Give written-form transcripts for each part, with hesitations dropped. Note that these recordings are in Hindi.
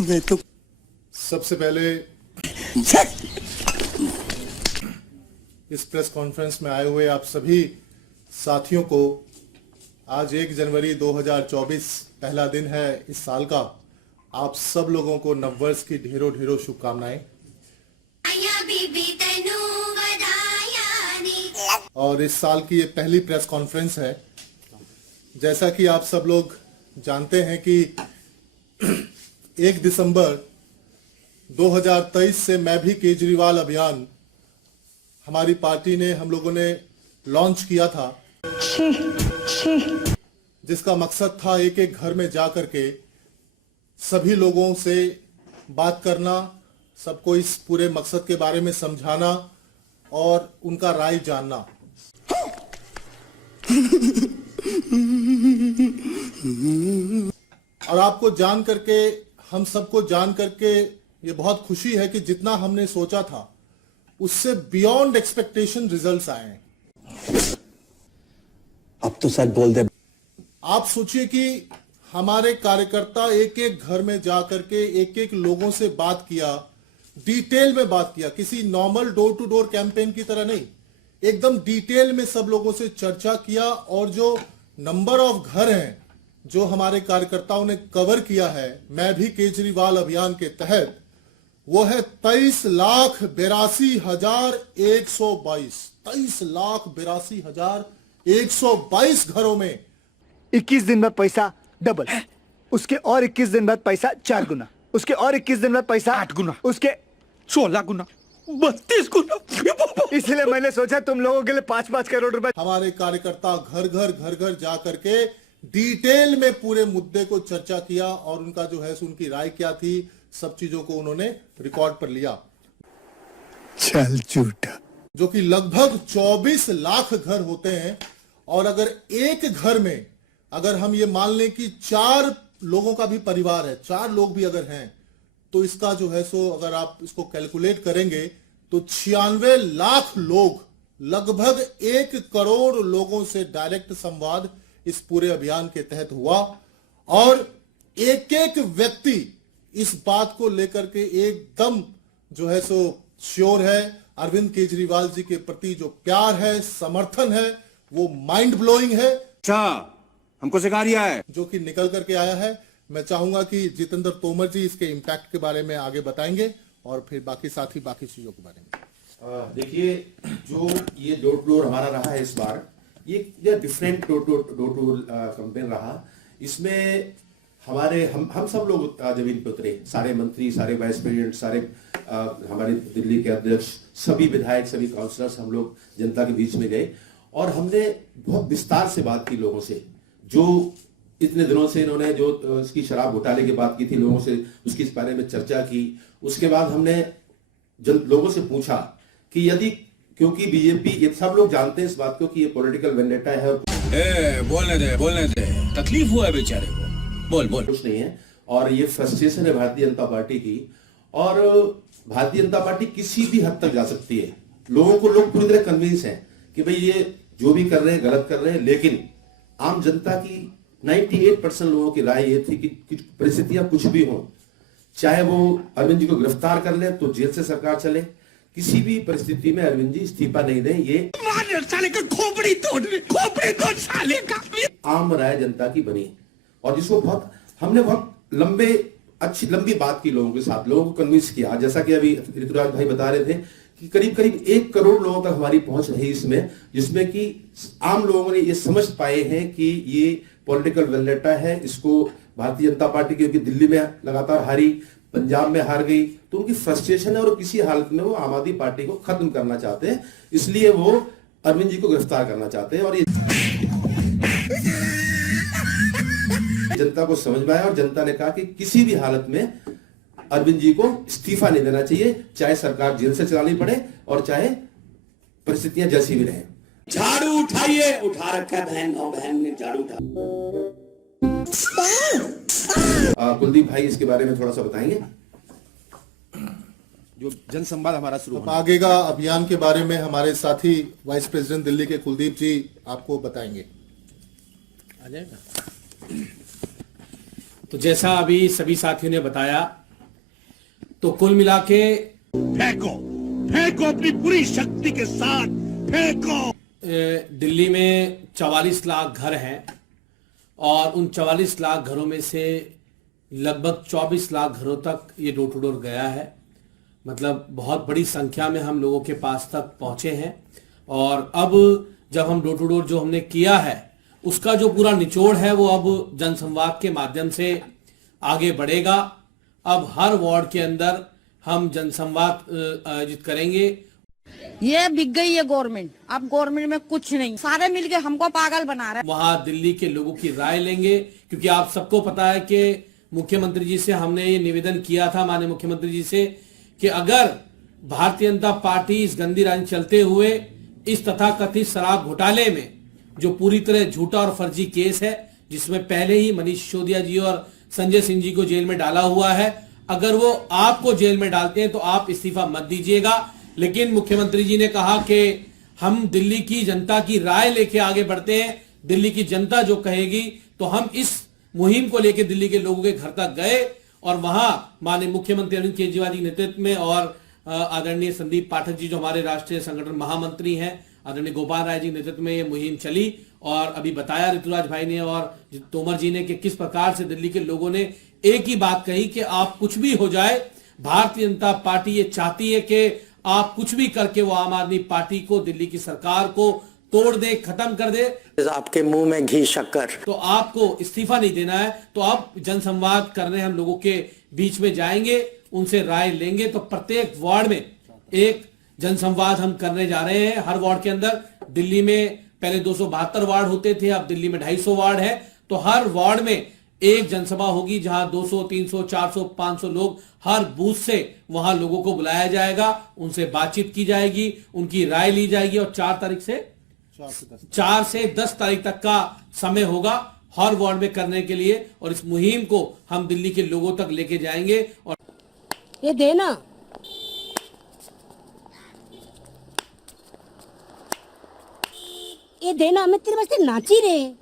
मैं तो सबसे पहले इस प्रेस कॉन्फ्रेंस में आए हुए आप सभी साथियों को आज 1 जनवरी 2024 पहला दिन है इस साल का। आप सब लोगों को नववर्ष की ढेरों ढेरों शुभकामनाएं। और इस साल की ये पहली प्रेस कॉन्फ्रेंस है। जैसा कि आप सब लोग जानते हैं कि 1 दिसंबर 2023 से मैं भी केजरीवाल अभियान हमारी पार्टी ने हम लोगों ने लॉन्च किया था, जिसका मकसद था एक एक घर में जा करके सभी लोगों से बात करना, सबको इस पूरे मकसद के बारे में समझाना और उनका राय जानना। और आपको जान करके, हम सबको जान करके ये बहुत खुशी है कि जितना हमने सोचा था उससे बियॉन्ड एक्सपेक्टेशन रिजल्ट्स आए हैं। अब तो सच बोल दे। आप सोचिए कि हमारे कार्यकर्ता एक एक घर में जाकर के एक एक लोगों से बात किया, डिटेल में बात किया, किसी normal door to door campaign की तरह नहीं, एकदम डिटेल में सब लोगों से चर्चा किया। और जो नंबर ऑफ घर हैं जो हमारे कार्यकर्ताओं ने कवर किया है मैं भी केजरीवाल अभियान के तहत, वो है 23,82,122। 23,82,122 घरों में 21 दिन बाद पैसा डबल, उसके और 21 दिन बाद पैसा 4 गुना, उसके और 21 दिन बाद पैसा 8 गुना, उसके 16 गुना, 32 गुना। इसलिए मैंने सोचा तुम लोगों के लिए 5-5 करोड़ रुपए। हमारे कार्यकर्ता घर घर जा करके डिटेल में पूरे मुद्दे को चर्चा किया और उनका जो है उनकी राय क्या थी, सब चीजों को उन्होंने रिकॉर्ड पर लिया। चल झूठा। जो कि लगभग 24 लाख घर होते हैं। और अगर एक घर में अगर हम ये मान लें कि 4 लोगों का भी परिवार है, 4 लोग भी अगर हैं, तो इसका जो है अगर आप इसको कैलकुलेट करेंगे तो 96 लाख लोग, लगभग 1 करोड़ लोगों से डायरेक्ट संवाद इस पूरे अभियान के तहत हुआ। और एक एक व्यक्ति इस बात को लेकर के एकदम जो है श्योर है, अरविंद केजरीवाल जी के प्रति जो प्यार है, समर्थन है, वो माइंड ब्लोइंग है। अच्छा, हमको सिखा रिया है जो कि निकल करके आया है। मैं चाहूंगा कि जितेंद्र तोमर जी इसके इम्पैक्ट के बारे में आगे बताएंगे और फिर बाकी साथी बाकी चीजों के बारे में। देखिए, जो ये डोर टू डोर हमारा रहा है इस बार, ये different door to door campaign रहा। इसमें हमारे हम सब लोग जमीन पे उतरे, सारे मंत्री, सारे वाइस प्रेसिडेंट, सारे हमारे दिल्ली के अध्यक्ष, सभी विधायक, सभी काउंसलर्स, हम लोग जनता के बीच में गए और हमने बहुत विस्तार से बात की लोगों से। जो इतने दिनों से इन्होंने जो इसकी शराब घोटाले की बात की थी, लोगों से उसकी इस बारे में चर्चा की। उसके बाद हमने लोगों से पूछा कि यदि, क्योंकि बीजेपी, ये सब लोग जानते हैं इस बात को कि ये पॉलिटिकल वेंडेटा है। बोलने दे, तकलीफ हुआ है बेचारे को, बोल। कुछ नहीं है। और ये फ्रस्ट्रेशन है भारतीय जनता पार्टी की। और भारतीय जनता पार्टी किसी भी हद तक जा सकती है। लोग पूरी तरह कन्विंस हैं कि भाई ये जो भी कर रहे हैं गलत कर रहे हैं, लेकिन आम जनता की 98% लोगों की राय ये थी कि परिस्थितियां कुछ भी हो, चाहे वो अरविंद जी को गिरफ्तार कर ले तो जेल से सरकार चले, किसी भी परिस्थिति में अरविंद जी इस्तीफा नहीं दें। ये साले का खोपड़ी तोड़ साले का। आम राय जनता की बनी और जिसको हमने बहुत लंबी बात की लोगों के साथ, लोगों को कन्विंस किया। जैसा कि अभी ऋतुराज भाई बता रहे थे कि करीब 1 करोड़ लोगों तक हमारी पहुंच रही इसमें, जिसमें कि आम लोगों ने ये समझ पाए हैं कि ये पॉलिटिकल वेंडेटा है। इसको भारतीय जनता पार्टी, क्योंकि दिल्ली में लगातार हारी, पंजाब में हार गई, तो उनकी फ्रस्ट्रेशन है और किसी हालत में वो आम आदमी पार्टी को खत्म करना चाहते हैं, इसलिए वो अरविंद जी को गिरफ्तार करना चाहते हैं। और ये जनता को समझ में आया और जनता ने कहा कि किसी भी हालत में अरविंद जी को इस्तीफा नहीं देना चाहिए, चाहे सरकार जेल से चलानी पड़े और चाहे परिस्थितियां जैसी भी रहें। झाड़ू उठाइए, उठा रखा है बहन ने झाड़ू उठा। कुलदीप भाई इसके बारे में थोड़ा सा बताएंगे। जो जनसंवाद हमारा शुरू होना। आगे का अभियान के बारे में हमारे साथी वाइस प्रेसिडेंट दिल्ली के कुलदीप जी आपको बताएंगे। आ जाएगा। तो जैसा अभी सभी साथियों ने बताया तो कुल मिला के फेंको फेंको अपनी पूरी शक्ति के साथ फेंको। दिल्ली में 44 लाख घर हैं और उन 44 लाख घरों में से लगभग 24 लाख घरों तक ये डोर टू डोर गया है। मतलब बहुत बड़ी संख्या में हम लोगों के पास तक पहुंचे हैं और अब जब हम डोर टू डोर जो हमने किया है उसका जो पूरा निचोड़ है वो अब जनसंवाद के माध्यम से आगे बढ़ेगा। अब हर वार्ड के अंदर हम जनसंवाद आयोजित करेंगे। ये बिक गई है गवर्नमेंट, अब गवर्नमेंट में कुछ नहीं, सारे मिलके हमको पागल बना रहे हैं। वहां दिल्ली के लोगों की राय लेंगे क्योंकि आप सबको पता है कि मुख्यमंत्री जी से हमने ये निवेदन किया था, माननीय मुख्यमंत्री जी से, कि अगर भारतीय जनता पार्टी इस गंदी राजनीति चलते हुए इस तथाकथित शराब घोटाले में जो पूरी तरह झूठा और फर्जी केस है जिसमें पहले ही मनीष सिसोदिया जी और संजय सिंह जी को जेल में डाला हुआ है, अगर वो आपको जेल में डालते हैं तो आप इस्तीफा मत दीजिएगा। लेकिन मुख्यमंत्री जी ने कहा कि हम दिल्ली की जनता की राय लेके आगे बढ़ते हैं, दिल्ली की जनता जो कहेगी तो हम इस मुहिम को लेकर दिल्ली के लोगों के घर तक गए और वहां माननीय मुख्यमंत्री अरविंद केजरीवाल जी के नेतृत्व में और आदरणीय संदीप पाठक जी जो हमारे राष्ट्रीय संगठन महामंत्री हैं, आदरणीय गोपाल राय जी के नेतृत्व में ये मुहिम चली और अभी बताया ऋतुराज भाई ने और तोमर जी ने कि किस प्रकार से दिल्ली के लोगों ने एक ही बात कही कि आप कुछ भी हो जाए, भारतीय जनता पार्टी ये चाहती है कि आप कुछ भी करके वो आम आदमी पार्टी को, दिल्ली की सरकार को तोड़ दे, खत्म कर दे। आपके मुंह में घी शक्कर। तो आपको इस्तीफा नहीं देना है। तो आप जनसंवाद करने हम लोगों के बीच में जाएंगे, उनसे राय लेंगे। तो प्रत्येक वार्ड में एक जनसंवाद हम करने जा रहे हैं। हर वार्ड के अंदर, दिल्ली में पहले 272 वार्ड होते थे, अब दिल्ली में 250 वार्ड है। तो हर वार्ड में एक जनसभा होगी जहां 200, 300, 400, 500 लोग हर बूथ से वहां लोगों को बुलाया जाएगा, उनसे बातचीत की जाएगी, उनकी राय ली जाएगी और 4 से 10 तारीख तक का समय होगा हर वार्ड में करने के लिए। और इस मुहिम को हम दिल्ली के लोगों तक लेके जाएंगे। और ये देना, ये देना, मैं तेरे वास्ते नाची रे,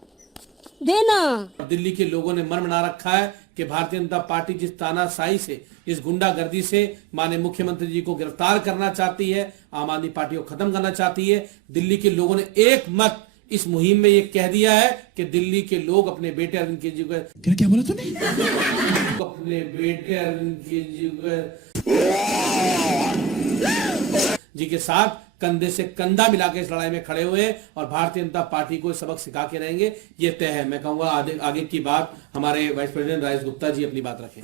देना। दिल्ली के लोगों ने मन बना रखा है कि भारतीय जनता पार्टी जिस तानाशाही से, इस गुंडागर्दी से माननीय मुख्यमंत्री जी को गिरफ्तार करना चाहती है, आम आदमी पार्टी को खत्म करना चाहती है, दिल्ली के लोगों ने एक मत इस मुहिम में ये कह दिया है कि दिल्ली के लोग अपने बेटे अरविंद केजरीवाल, क्या बोला तूने? अपने बेटे अरविंद केजरीवाल जी के साथ कंधे से कंधा मिला के इस लड़ाई में खड़े हुए और भारतीय जनता पार्टी को सबक सिखा के रहेंगे, ये तय है। मैं कहूंगा आगे की बात हमारे वाइस प्रेसिडेंट राजेश गुप्ता जी अपनी बात रखें।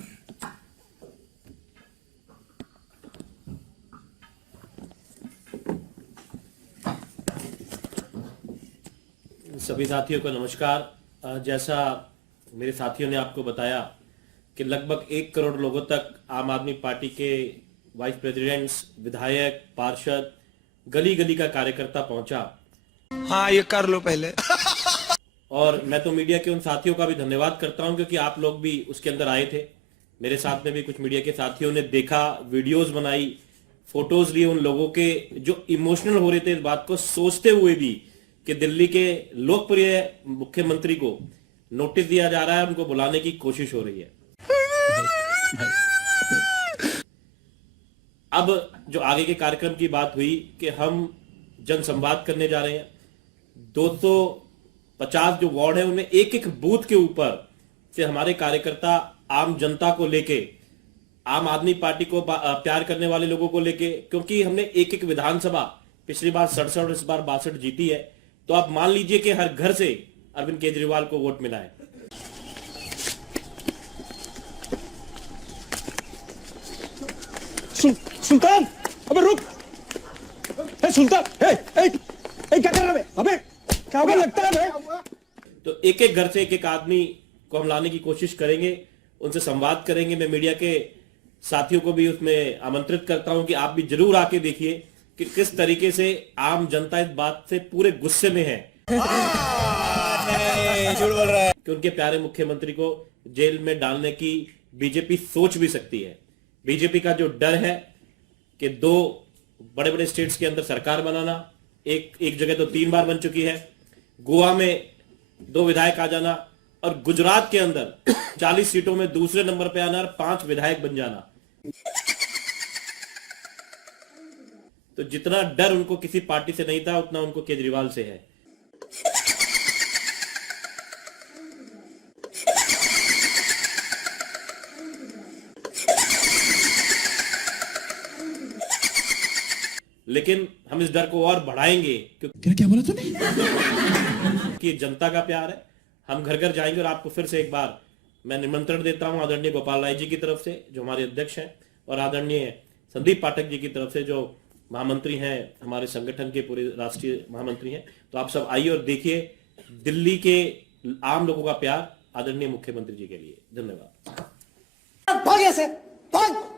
सभी साथियों को नमस्कार। जैसा मेरे साथियों ने आपको बताया कि लगभग 1 करोड़ लोगों तक आम आदमी पार्टी के वाइस प्रेसिडेंट्स, विधायक, पार्षद, गली गली का कार्यकर्ता पहुंचा। हाँ, ये कर लो पहले। और मैं तो मीडिया के उन साथियों का भी धन्यवाद करता हूं क्योंकि आप लोग भी उसके अंदर आए थे। मेरे साथ में भी कुछ मीडिया के साथियों ने देखा, वीडियोस बनाई, फोटोज लिए उन लोगों के जो इमोशनल हो रहे थे इस बात को सोचते हुए भी कि दिल्ली के लोकप्रिय मुख्यमंत्री को नोटिस दिया जा रहा है, उनको बुलाने की कोशिश हो रही है। अब जो आगे के कार्यक्रम की बात हुई कि हम जनसंवाद करने जा रहे हैं। 250 जो वार्ड है उनमें एक एक बूथ के ऊपर से हमारे कार्यकर्ता आम जनता को लेके, आम आदमी पार्टी को प्यार करने वाले लोगों को लेके, क्योंकि हमने एक एक विधानसभा पिछली बार 67, इस बार 62 जीती है, तो आप मान लीजिए कि हर घर से अरविंद केजरीवाल को वोट मिला है। सुल्तान, अबे रुक! सुल्तान, क्या कर रहा है? अबे क्या लगता है? तो एक एक घर से एक एक आदमी को हम लाने की कोशिश करेंगे, उनसे संवाद करेंगे। मैं मीडिया के साथियों को भी उसमें आमंत्रित करता हूं कि आप भी जरूर आके देखिए कि किस तरीके से आम जनता इस बात से पूरे गुस्से में है कि उनके प्यारे मुख्यमंत्री को जेल में डालने की बीजेपी सोच भी सकती है। बीजेपी का जो डर है कि 2 बड़े बड़े स्टेट्स के अंदर सरकार बनाना, एक जगह तो 3 बार बन चुकी है, गोवा में 2 विधायक आ जाना और गुजरात के अंदर 40 सीटों में दूसरे नंबर पे आना और 5 विधायक बन जाना। तो जितना डर उनको किसी पार्टी से नहीं था उतना उनको केजरीवाल से है। लेकिन हम इस डर को और बढ़ाएंगे क्योंकि क्या बोला तूने? कि जनता का प्यार है। हम घर घर जाएंगे और आपको फिर से एक बार मैं निमंत्रण देता हूं आदरणीय गोपाल राय जी की तरफ से जो हमारे अध्यक्ष हैं और आदरणीय संदीप पाठक जी की तरफ से जो महामंत्री हैं, हमारे संगठन के पूरे राष्ट्रीय महामंत्री हैं। तो आप सब आइए और देखिए दिल्ली के आम लोगों का प्यार आदरणीय मुख्यमंत्री जी के लिए। धन्यवाद। भाग यहाँ से, भाग।